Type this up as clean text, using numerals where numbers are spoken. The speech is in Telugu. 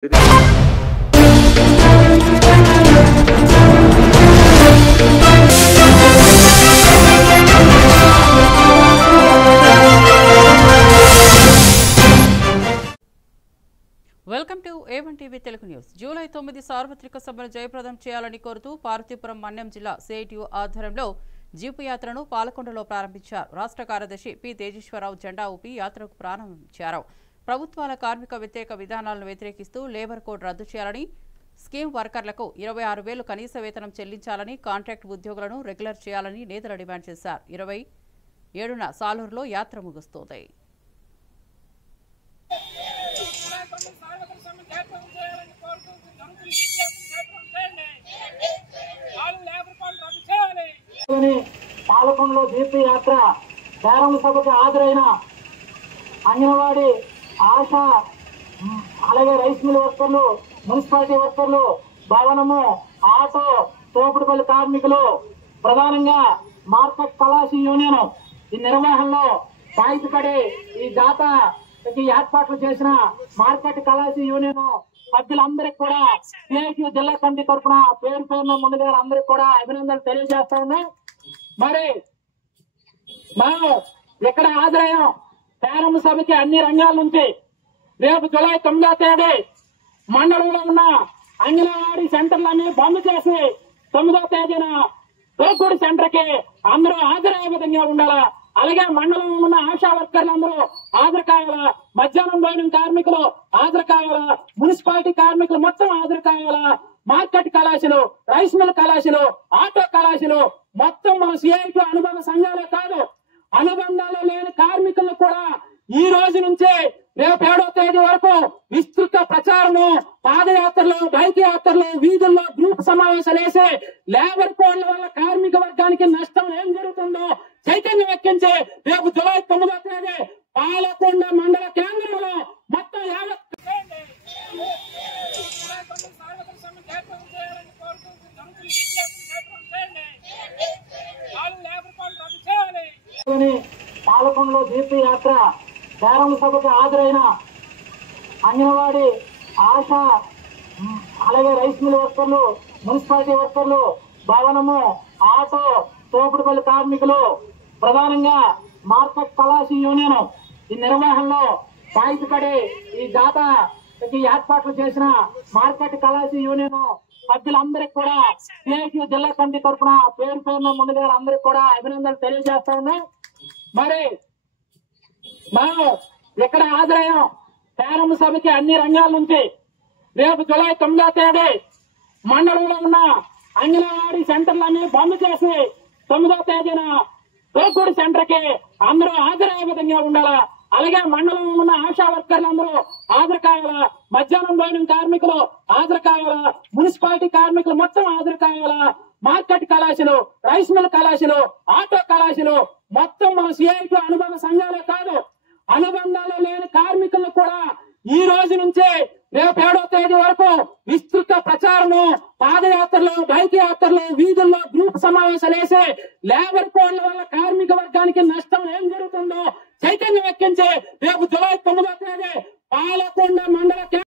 Welcome to A1 TV Telugu news. July 9 సార్వత్రిక సభను జయప్రదం చేయాలని కోరుతూ పార్వతీపురం మన్యం జిల్లా సిఐటియు ఆధ్వర్యంలో జీపు యాత్రను పాలకొండలో ప్రారంభించారు. రాష్ట్ర కార్యదర్శి పి తేజేశ్వరరావు జెండా ఊపి యాత్రకు ప్రారంభించారు. ప్రభుత్వాల కార్మిక వ్యతిరేక విధానాలను వ్యతిరేకిస్తూ లేబర్ కోడ్ రద్దు చేయాలని, స్కీమ్ వర్కర్లకు 26,000 కనీస వేతనం చెల్లించాలని, కాంట్రాక్ట్ ఉద్యోగులను రెగ్యులర్ చేయాలని నేతలు డిమాండ్ చేశారు. 27న సాలూరులో యాత్ర ముగుస్తోంది. పాలకొండలో జీపీ యాత్ర ప్రారంభ సభకు హాజరైన అంగన్వాడీ, ఆశా, అలాగే రైస్ మిల్ వర్కర్లు, మున్సిపాలిటీ వర్కర్లు, భవనము, ఆటో, తోపుడుపల్లి కార్మికులు, ప్రధానంగా మార్కెట్ కళాశీ యూనియన్ ఈ నిర్వహణలో సాయుధపడి ఈ జాతకి ఏర్పాట్లు చేసిన మార్కెట్ కళాశీ యూనియన్ సభ్యులందరికీ కూడా సిఐటియు జిల్లా కమిటీ తరఫున పేరు పేరున ముందుగా అందరికి కూడా అభినందనలు తెలియజేస్తా ఉన్నాం. మరి మనం ఇక్కడ హాజరయ్యాం ప్రారంభ సభకి అన్ని రంగాల నుంచి. రేపు జూలై 9వ తేదీ మండలంలో ఉన్న అంగన్వాడీ సెంటర్లన్నీ బంద్ చేసి 9వ తేదీన తోకూడి సెంటర్ కి అందరూ హాజరయ్యే విధంగా ఉండాలా. అలాగే మండలంలో ఉన్న ఆశా వర్కర్లు అందరూ హాజరు కావాలా, మధ్యాహ్నం భోజనం కార్మికులు హాజరు కావాలా, మున్సిపాలిటీ కార్మికులు మొత్తం హాజరు కావాలా, మార్కెట్ కళాశాలు, రైస్ మిల్ కళాశాలు, ఆటో కళాశాలు మొత్తం మన సిఐటి అనుబంధ సంఘాలే కాదు, అనుబంధాలు లేని కార్మికులను కూడా ఈ రోజు నుంచే రేపు 7వ తేదీ వరకు విస్తృత ప్రచారము, పాదయాత్రలు, బైక్ యాత్రలు, వీధుల్లో గ్రూప్ సమావేశాలు వేసి లేబర్ కోడ్ల వల్ల కార్మిక వర్గానికి నష్టం ఏం జరుగుతుందో చైతన్యం ఎక్కించి రేపు జూలై 9వ తేదీ పాలకొండ మండల కేంద్రంలో మొత్తం పాలకొండలో జీపీ యాత్ర ప్రారంభ సభకు హాజరైన అంగన్వాడీ, ఆశా, అలాగే రైస్ మిల్ వర్కర్లు, మున్సిపాలిటీ వర్కర్లు, భవనము, ఆటో, తోపుడుపల్లి కార్మికులు, ప్రధానంగా మార్కెట్ కళాశీ యూనియన్ ఈ నిర్వహణలో సాయుధపడి ఈ జాతకి ఏర్పాట్లు చేసిన మార్కెట్ కళాశీ యూనియన్ సభ్యులందరికీ కూడా సిఐటియు జిల్లా కమిటీ తరఫున పేరు పేరున ముందుగా అందరికి కూడా అభినందనలు తెలియజేస్తా ఉన్నాం. మరి మనం ఇక్కడ హాజరయ్యాం ప్రారంభ సభకి అన్ని రంగాల నుంచి. రేపు జూలై 9వ తేదీ మండలంలో ఉన్న అంగన్వాడీ సెంటర్లన్నీ బంద్ చేసి 9వ తేదీన తోకూడి సెంటర్ కి అందరూ హాజరయ్యే విధంగా ఉండాలా. అలాగే మండలంలో ఉన్న ఆశా వర్కర్లు అందరూ హాజరు కావాలా, మధ్యాహ్నం భోజనం కార్మికులు హాజరు కావాలా, మున్సిపాలిటీ కార్మికులు మొత్తం హాజరు కావాలా, మార్కెట్ కళాశాలు, రైస్ మిల్ కళాశాలు, ఆటో కళాశాలు మొత్తం మన సిఐటి అనుబంధ సంఘాలే కాదు, అనుబంధాలు లేని కార్మికులను కూడా ఈ రోజు నుంచే రేపు 7వ తేదీ వరకు విస్తృత ప్రచారము, పాదయాత్రలు, బైక్ యాత్రలు, వీధుల్లో గ్రూప్ సమావేశాలు వేసి లేబర్ కోడ్ల వల్ల కార్మిక వర్గానికి నష్టం ఏం జరుగుతుందో చైతన్యం ఎక్కించి రేపు జూలై 9వ తేదీ పాలకొండ మండల